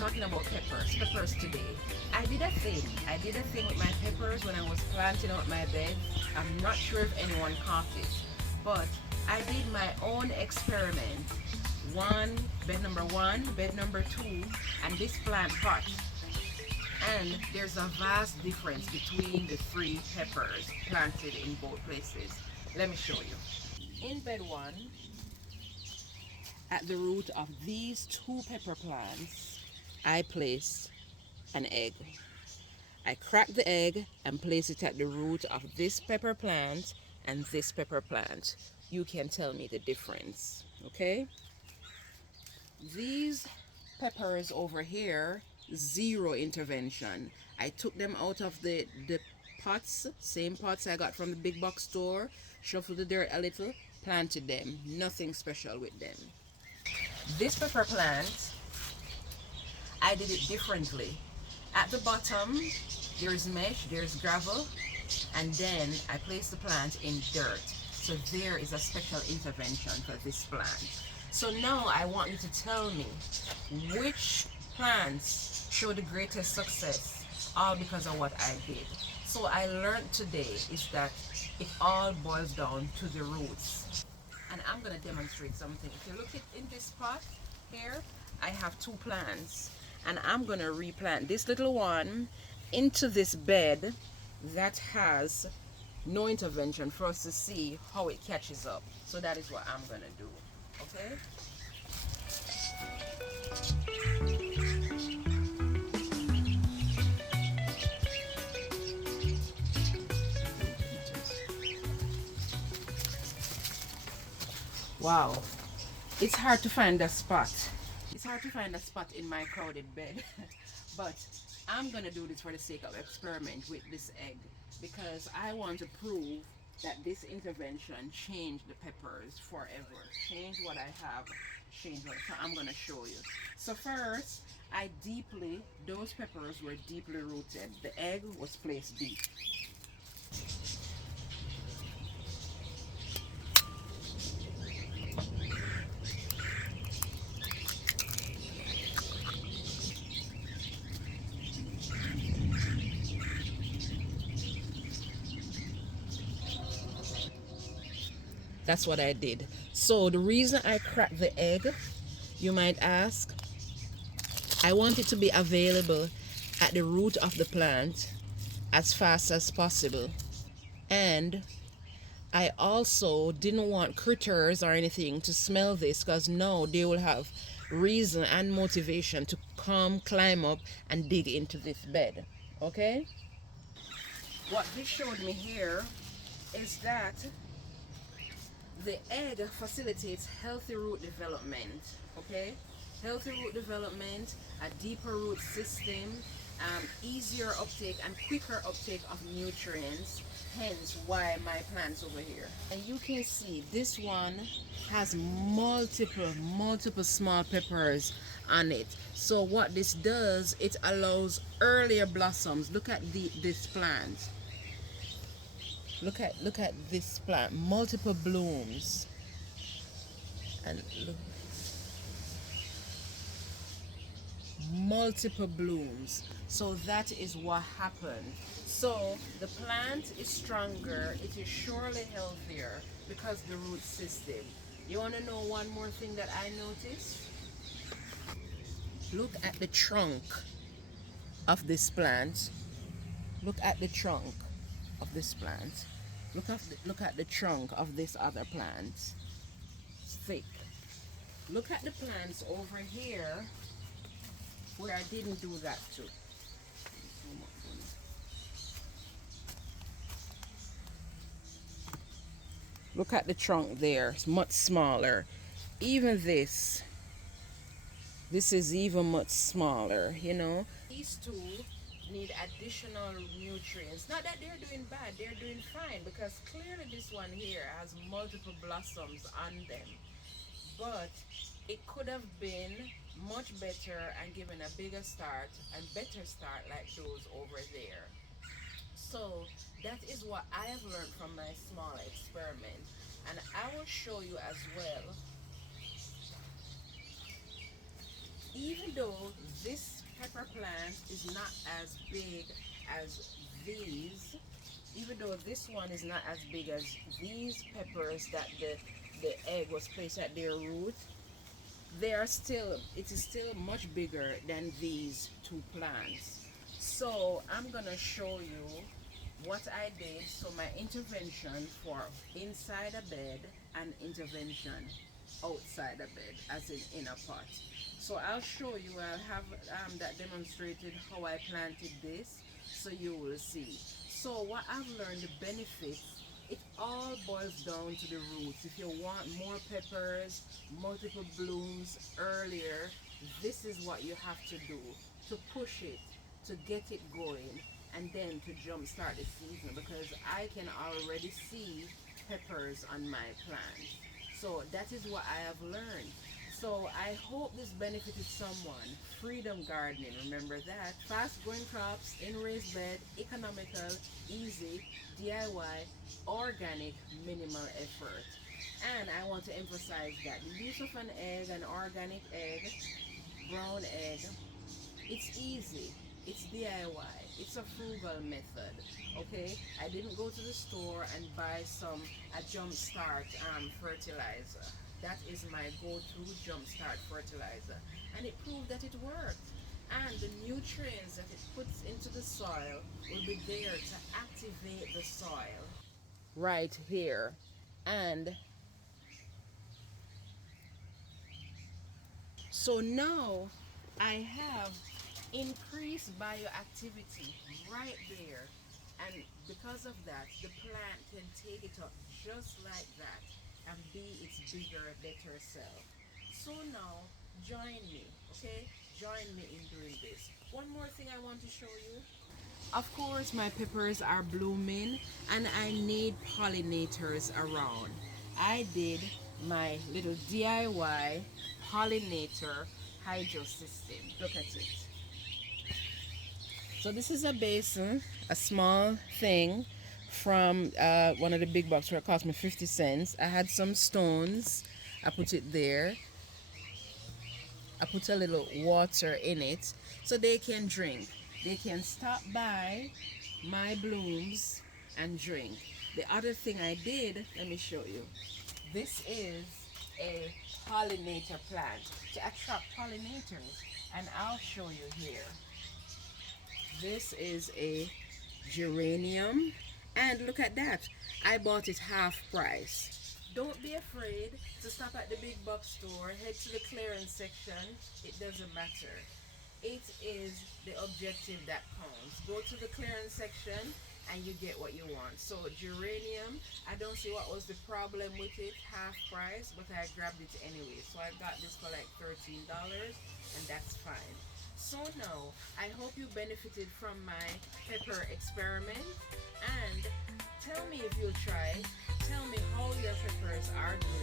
talking about peppers today. I did a thing with my peppers when I was planting out my bed. I'm not sure if anyone caught it, but I did my own experiment. Bed number one, bed number two, and this plant pot. And there's a vast difference between the three peppers planted in both places. Let me show you. In bed one, at the root of these two pepper plants, I place an egg. I crack the egg and place it at the root of this pepper plant and this pepper plant. You can tell me the difference, okay? These peppers over here, zero intervention. I took them out of the pots, same pots I got from the big box store, shuffled the dirt a little, planted them. Nothing special with them. This pepper plant, I did it differently. At the bottom, there's mesh, there's gravel, and then I place the plant in dirt. So there is a special intervention for this plant. So now I want you to tell me which plants show the greatest success, all because of what I did. So I learned today is that it all boils down to the roots. And I'm going to demonstrate something. If you look at in this pot here, I have two plants, and I'm going to replant this little one into this bed that has no intervention for us to see how it catches up. So that is what I'm going to do. Okay? Wow. It's hard to find a spot. It's hard to find a spot in my crowded bed. But I'm going to do this for the sake of experiment with this egg, because I want to prove that this intervention changed the peppers forever. Change what I have, change what. So I'm going to show you. So first, those peppers were deeply rooted. The egg was placed deep. That's what I did. So the reason I cracked the egg, you might ask, I want it to be available at the root of the plant as fast as possible. And I also didn't want critters or anything to smell this, because now they will have reason and motivation to come, climb up, and dig into this bed. Okay? What this showed me here is that the egg facilitates healthy root development, okay? Healthy root development, a deeper root system, easier uptake and quicker uptake of nutrients, hence why my plants over here. And you can see this one has multiple small peppers on it. So what this does, it allows earlier blossoms. Look at this plant. Look at this plant, multiple blooms, and look, multiple blooms. So that is what happened. So the plant is stronger, it is surely healthier because the root system. You want to know one more thing that I noticed? Look at the trunk of this plant. Look at the trunk of this plant. Look at the trunk of this other plant. It's thick. Look at the plants over here where I didn't do that too. Look at the trunk there. It's much smaller. Even this is even much smaller, you know. These two need additional nutrients. Not that they're doing bad, they're doing fine, because clearly this one here has multiple blossoms on them. But it could have been much better and given a bigger start and better start like those over there. So that is what I have learned from my small experiment. And I will show you as well Even though this pepper plant is not as big as these, even though this one is not as big as these peppers that the egg was placed at their root, they are still, it is still much bigger than these two plants. So I'm gonna show you what I did. So my intervention for inside a bed and intervention outside a bed, as in a pot. So I'll show you, I'll have that demonstrated how I planted this, so you will see. So what I've learned, the benefits, it all boils down to the roots. If you want more peppers, multiple blooms earlier, this is what you have to do to push it, to get it going, and then to jumpstart the season, because I can already see peppers on my plants. So that is what I have learned. So I hope this benefited someone. Freedom gardening, remember that. Fast growing crops in raised bed, economical, easy, DIY, organic, minimal effort. And I want to emphasize that the use of an egg, an organic egg, brown egg, it's easy. It's DIY. It's a frugal method. Okay? I didn't go to the store and buy some a jumpstart fertilizer. That is my go-to jumpstart fertilizer. And it proved that it worked. And the nutrients that it puts into the soil will be there to activate the soil. Right here. And so now I have increased bioactivity right there. And because of that, the plant can take it up just like that and be its bigger, better self. So now, join me, okay? Join me in doing this. One more thing I want to show you. Of course, my peppers are blooming and I need pollinators around. I did my little DIY pollinator hydro system. Look at it. So this is a basin, a small thing from one of the big boxes where it cost me 50 cents. I had some stones. I put it there. I put a little water in it so they can drink. They can stop by my blooms and drink. The other thing I did, let me show you. This is a pollinator plant to attract pollinators, and I'll show you here. This is a geranium, and look at that. I bought it half price. Don't be afraid to stop at the big box store, head to the clearance section. It doesn't matter. It is the objective that counts. Go to the clearance section and you get what you want. So geranium, I don't see what was the problem with it, half price, but I grabbed it anyway. So I got this for like $13 and that's fine. So now, I hope you benefited from my pepper experiment, and tell me if you'll try it. Tell me how your peppers are doing.